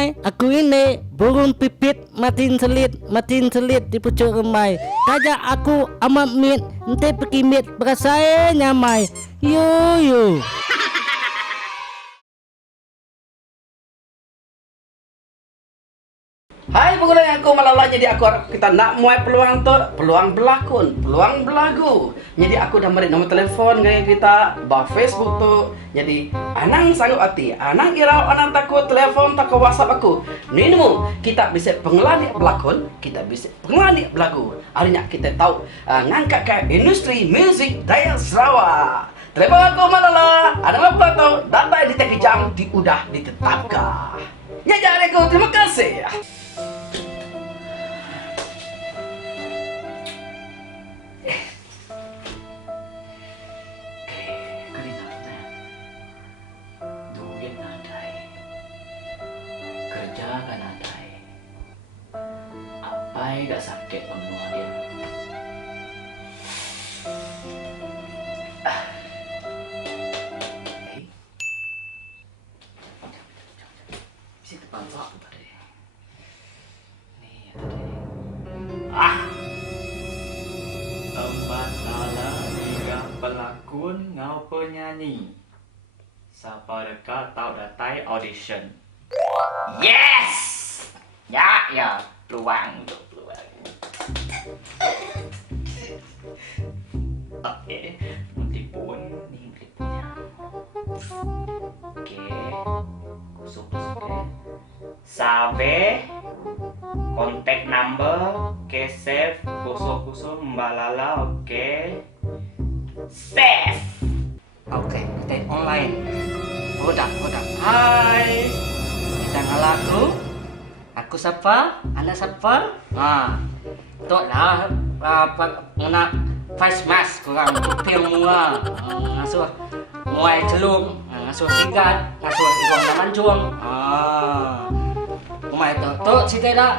mai, aku ini burung pipit matin selit di pucuk remai. Kajak aku amat mit, ente pergi mit berasai nyamai. Yo. Hai pengguna yang aku malah jadi aku kita nak muai peluang berlakon, peluang berlagu. Jadi aku dah beri nomor telefon gaya kita, bah Facebook tu. Jadi anang sanggup hati, anang irau, anang takut telefon tak WhatsApp aku. Ni nemu kita bisa pengelani berlakon, kita bisa pengelani berlagu. Akhirnya kita tahu ngangkat ke industri musik daya Sarawak. Telepon aku malah ada apa tahu data di teki jam udah ditetapkan. Ya jadi aku terima kasih. Kerja kan ada, apa gak sakit pembunuh dia. Bisa terpansak tadi. Nih tadi. Tempat salah tiga pelakon ngau penyanyi. Siapa dekat tahu datai audition. Yes! Ya, peluang. Oke, telefon ni telefonnya. Oke, kusuk oke. Save contact number, oke save, kusuk mbalala, oke. Save. Oke, kita online. Udah. Hai. Kita ngalaku. Aku siapa? Anda siapa? Tok lah ngena face mask kurang tupil mua. Ngasuh muai celung, ngasuh sigat, ngasuh igong tamanjung. Umai tok sita dah.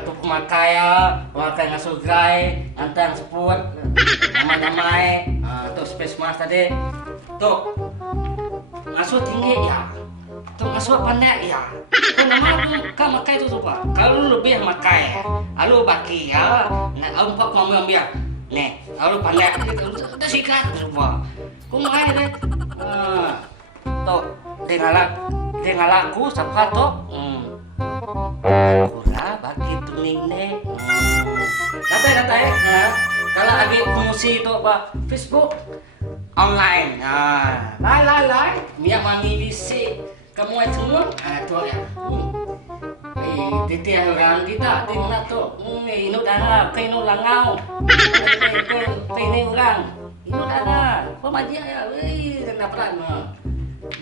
Tu pemakai ngasuh grai, antang seput, namai. Tu face mask tadi. Tok ngasuh tinggi ya. Tuh ngasuh pandai ya. Kau nama kau makai tu apa? Kalau lebih makai, alu baki ya. Nah, alu pak mau ambil. Nih, alu pandai. Dah sikat semua. Kau makai deh. Tuh, dengar lagu siapa tu? Kurang bagi tuning deh. Datai. Kalau lagi promosi tu apa? Facebook online. Lai. Miak mangi bisi. Kamu itu semua? Tu ya. Titi orang kita tinggal tu. Inu dah, inu langau. Ini orang. Inu dah. Pemaji ya. Kena peran.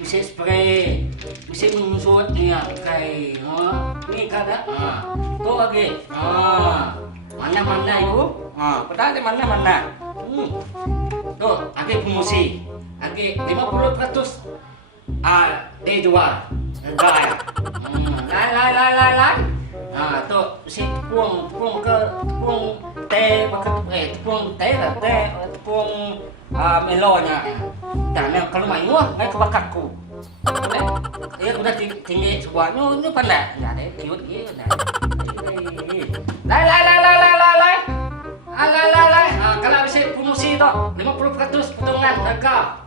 Bisa spray, bisa menyusut ni kai. Ni kada. Tu lagi. Mana ibu? Pedal di mana? Tu, lagi promosi. Lagi 50%. D2 Dah ya. Lai. Tu si puang teh puang teh lah teh puang melonya. Dan yang kalau mayu ngai ke bakakku. Dia udah tinggi sebuahnya ini pandai. Ya deh kiut gitu dah. Lai. Kalau bisa promosi tu 50% potongan harga.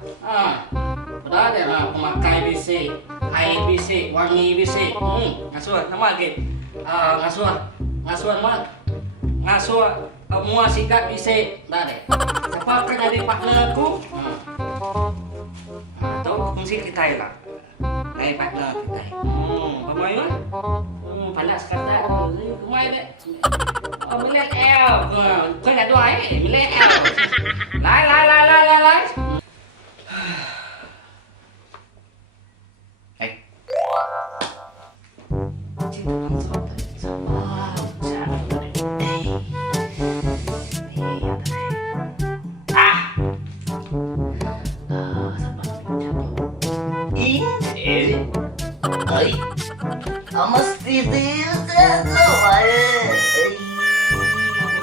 Udah ada lah pemakai BC, air BC, wangi BC. Ngasuh nama lagi. Ngasuh mua sikat BC. Dah deh. Siapa akan jadi partner aku? Tu fungsi kita lah. Naik partner kita. Bagaimana? Panas kata. Kemai deh. Milik L. Kau nak dua milik L. Lai. Mesti dia tak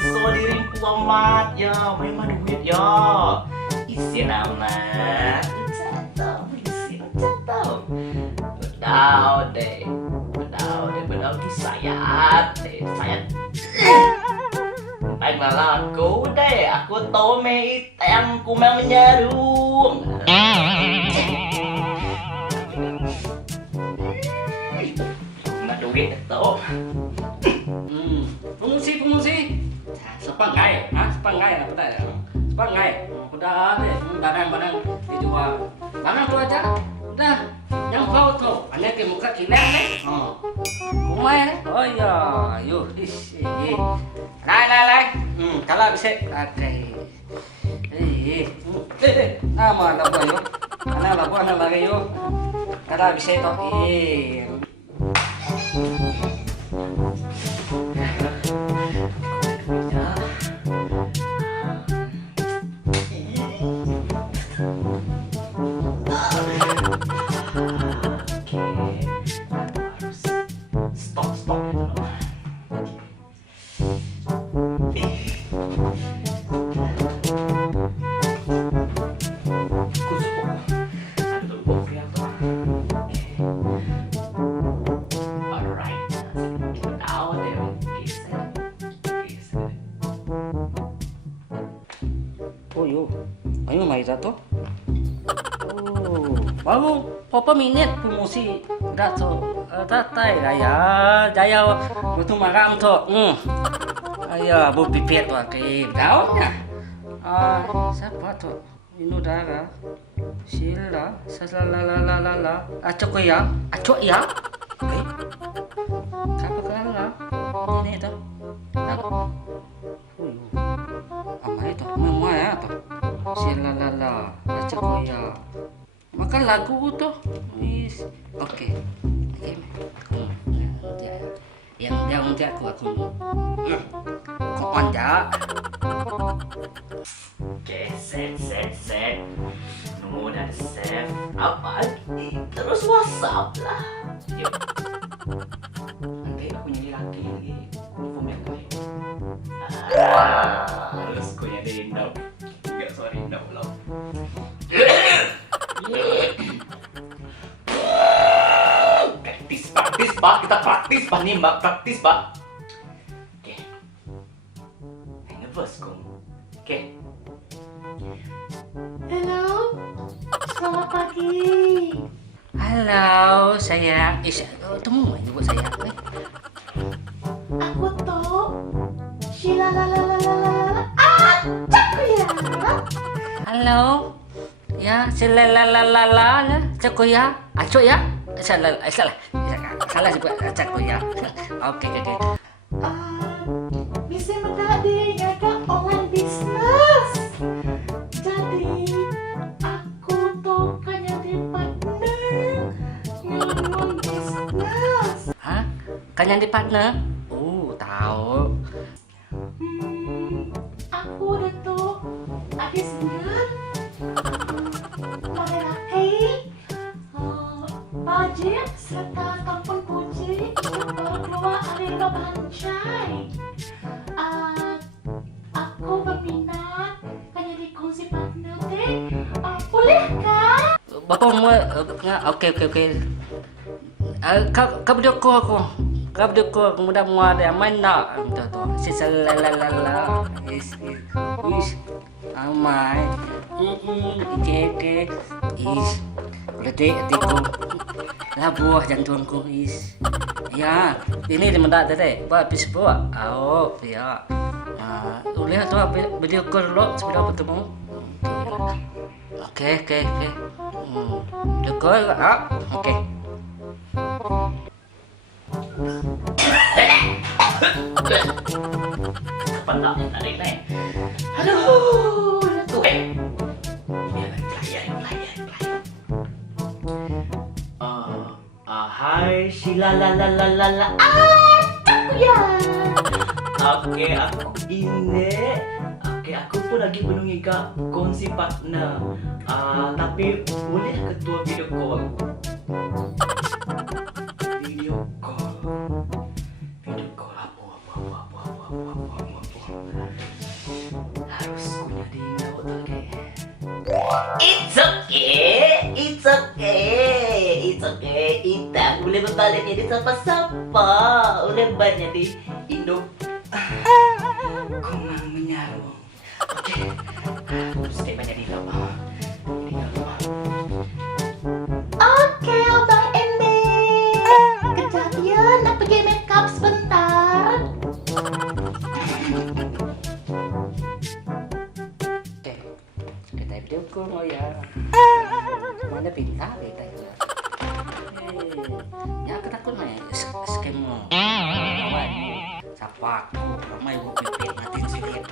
Kesel dirimu amat ya, memang duit ya. Isi nama. Tahu. Tahu deh. Tahu dia benar sayat. Sayat. Ay malaku deh, aku tome yang kumang menyarung. Mà duit itu. Pengungsi. Sepangai, sepangai apa tadi? Sepangai. Udah deh, barang-barang dijual. Barang tu aja. Udah, yang kau tuh, hanya ke muka kileng deh. Kumai deh. Oh iya, yuk dis. Lai. Kalau bisa, okay. Nama lagu yuk. Anak lagi yuk. Kalau bisa itu, Stop. Oh yo, ayo mai jatuh. Oh, baru berapa minit promosi dah tu. Tatai jaya betul maram tu. Ayah bu pipet tu ke daunnya. Siapa tu? Inudara. Sila, salalala. Acok ya. Siapa kala? Ini tu. Amai tu, memang ya tu. Silalala, acok ya. Makan lagu tu. Okey. Yang dia unjuk aku. Kau anja. Oke, set. Udah save. Apa lagi? Terus WhatsApp lah. Yuk. Nanti aku nyari lagi. Confirm yang lain. Harus aku nyari no. Enggak, sorry, no belum. Praktis, Pak. Kita praktis, Pak. Nih, Mbak. Praktis, Pak. Oke. Nervous, kong. Oke. Halo, selamat pagi. Halo, saya temu ibu saya. Aku tuh Shilalalalala. Cakku ya. Halo. Ya, selalalala, cakku ya. Acok ya. Salah sebut cakku ya. Oke. Bisa menjadi jaga online business. Jadi aku tuh hanya di partner ngomong business. Hah? Kalian di partner? Tahu. Aku udah tuh ada single laki-laki, budget serta kampung puji baru keluar hari Bancai. Aku berminat hanya di kongsi partner deh. Bolehkah? Bapak mau oke. Kau berdua aku. Kau berdua mudah ada mana? Tu. Sisalalala. Is. Amai. Ike. Is. Letih hatiku. Labuh jantungku is. Ya, ini di mendak tadi. Habis buat. Oh, ya. Boleh tu video call lo sebelum bertemu. Oke. Video call. Oke. Kapan tak menarik nih? Aduh, tuh. Pelayan. Hai, Shilalalalala. Cakku ya. Oke, aku ini. Oke, aku pun lagi menunggu kak kongsi partner. Tapi boleh ketua video call? Video call apa? Harus punya dino lagi. It's okay. Kita boleh Boleh berbaliknya di sapa-sapa. Boleh banyak di Indo. Kumang menyaru. Oke. Mesti banyak di dalam. Di dalam. Oke, Abang Ende. Kejap ya, nak pergi make up sebentar. Oke, kita video call mau ya. Mana pintar kita ya. Ya aku takut mah scam mo. Siapa aku ramai bu pipit matiin silit.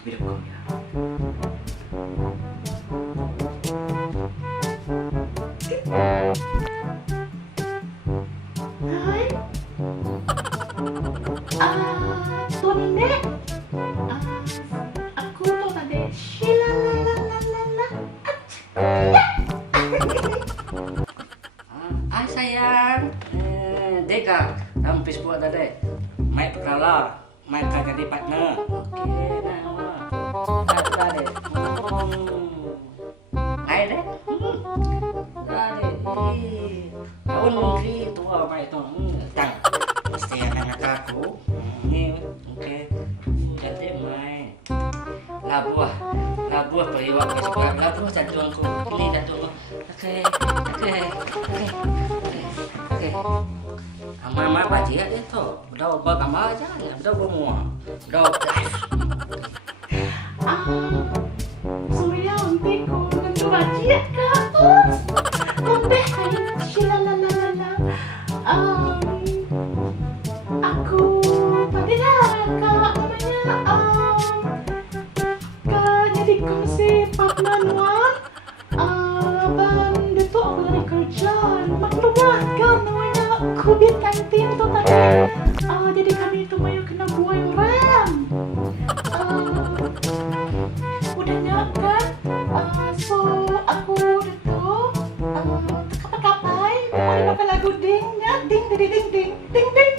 Video call ya. Hai. Tuan Inde. Aku tuh tadi shilalalala. Ay sayang, Deka, dalam Facebook ada deh. Mai perkala, mai kagak jadi partner. Oke, nah, ada deh. Ai deh, ada deh. Tahun mungkin tua mai itu, tang. Mesti ada anak aku. Ini, oke, udah deh mai. Labuah periwak Facebook, labuah jadulku. Ini jadul. Oke. Mama baca itu, udah bergambar aja, udah semua, udah live. Surya unti ko nang bajiat ka. Unti ay shilalalala. Aku tadi lah ka namanya ka jadi kongsi partner nuan. Bang dito ako dari kerja, maklumat kan namanya COVID-19 tuh tadi. Jadi kami itu mau kena buang rem. Udahnya kan, so aku itu kapai mau dipakai lagu dingnya, ding ding ding ding ding ding.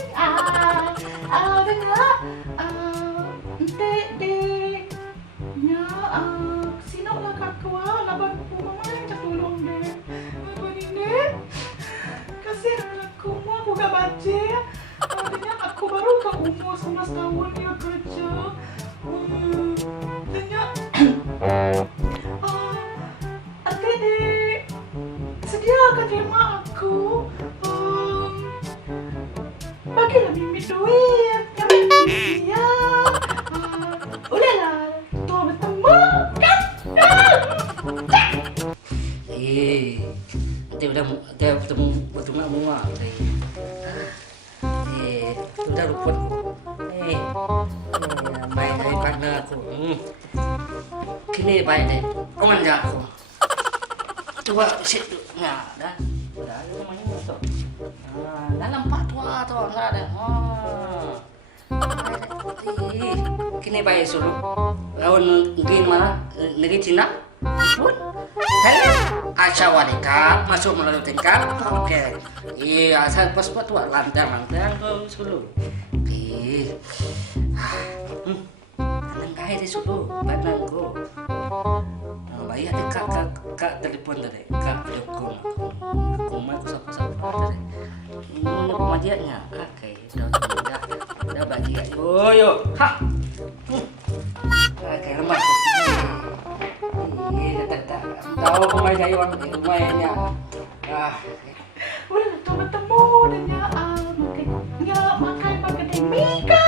Dengar, dek, nya, sino lah kakwa, laban po mama yang tolong deh, laban ini, kasih aku mau aku gak baca, adanya aku baru ke umur 11 tahun ya kerja, adanya, adik sediakan terima aku, bagilah mimpi duit, kami ya, udahlah, tuh bertemu kan? Nanti udah bertemu semua. Udah luput. Baik dari partner aku. Kini baik deh. Komanda aku. Coba situ. Nah, dah. Udah ada namanya masuk. Dalam patwa tuh enggak ada. Kini baik suruh. Lawan mungkin mana? Negeri Cina. Pun. Asawadika masuk melalui tingkat. Oke. Iya, asal pas-pas tuh lantang tuh sulu. Oke. Nang kaya di sulu, panangku. Bayi ada kak telepon tadi, kak telepon aku mau sapa-sapa tadi. Ini pemajiannya, oke. Udah bagi ya. Yo, ha. Oke, lemah. Tak tahu pemain gayung mainnya. Udah tuh bertemu dan ya makan akademika,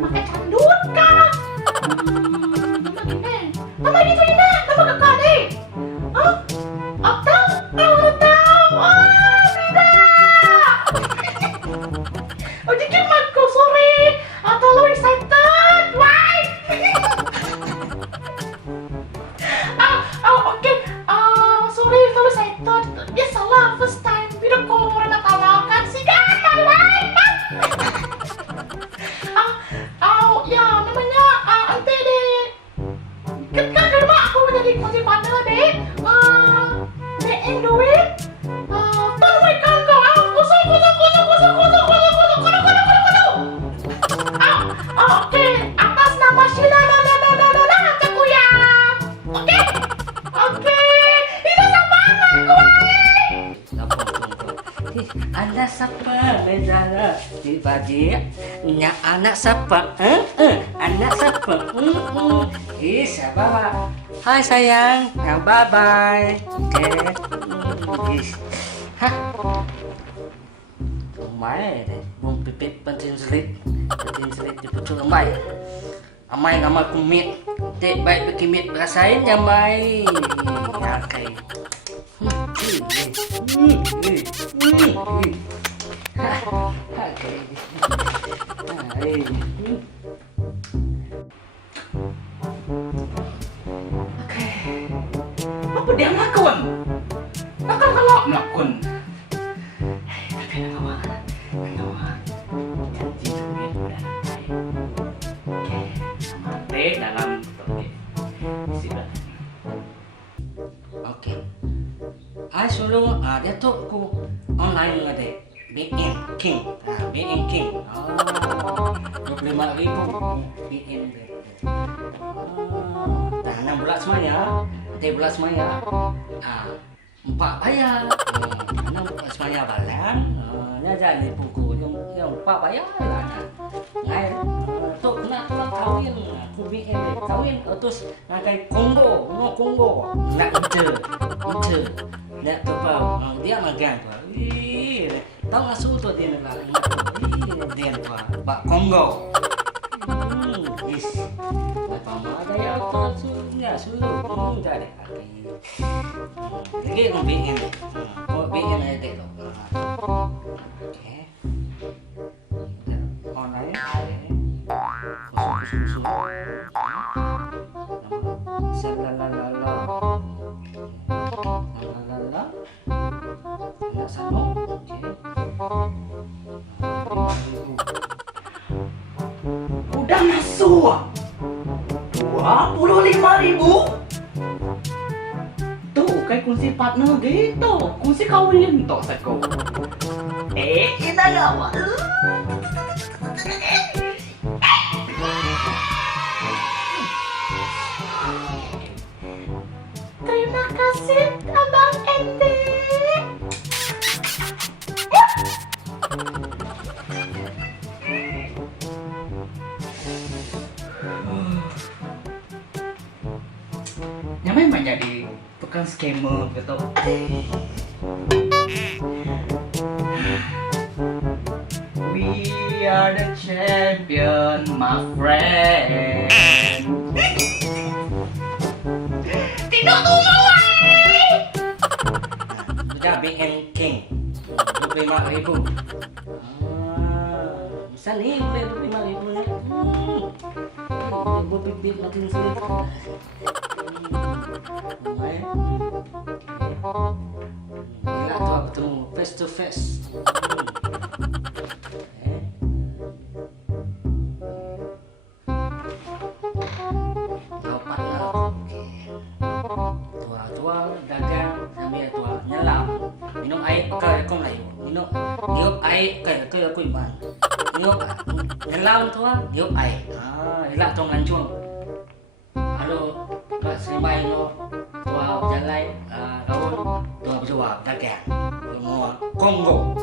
makan candut kah? Nama itu ini, nama kakak deh. Atau udah tahu? Tidak. Oh jadi aku sorry, atau lo excited, why? Oke, sorry kalau excited. Biasalah first time, tidak kau orang nak tawakan sih kan, why? la di pagi nya anak siapa? Anak siapa? Siapa? Hai sayang, bye bye. Oke. Hah? Mai deh, mau pipit penting selit di pucuk amai. Amai nama kumit, dek baik berkimit rasain ya mai. Ya kai. Apa dia melakukan? Nakal kalau melakukan. Tapi nak janji duit udah naik. Oke, mati dalam isi belakang. Oke. Ai suruh dia tu ku online ada BN King. BN King. Oh, 25.000 BN deh. Dah 6 bulan semuanya. 3 bulan semuanya. 4 bayar. 6 bulan semuanya balang. Nya jadi buku yang 4 bayar lah. Ngai tu kena kawin. Aku BN deh. Kawin terus ngakai Kongo, Kongo. Nak enter. Nak tu dia magang tu. Tahu asuh tu dia nak. Dia tu Pak Kongo. Is. Apa ada ya tu sunya suruh jadi. Lagi nak BN. BN ada tu. Okey. Online. Salalala. Salalala. Nak sano. Okey. Udah masuk 25.000. Tuh kayak kunci partner gitu, kunci kawin toh seko. Ina gawa. Terima kasih Abang Ende. Nyamai mah jadi tukang scammer gitu. We are the champion, my friend. Tidak tunggu. Sudah BN King 25.000. Bisa nih boleh 25.000 nih. Buat bibit makin sulit. Gila tuh aku ketemu face to face. Dapat lah. Tua dagang sambil tua nyelam. Minum air ke aku layu. Niup air ke aku iman. Nyelam tua niup air. Hilak tong lancung. Halo, Pak Srimai no tua jalan kau tua berjuang dagang. Kongo.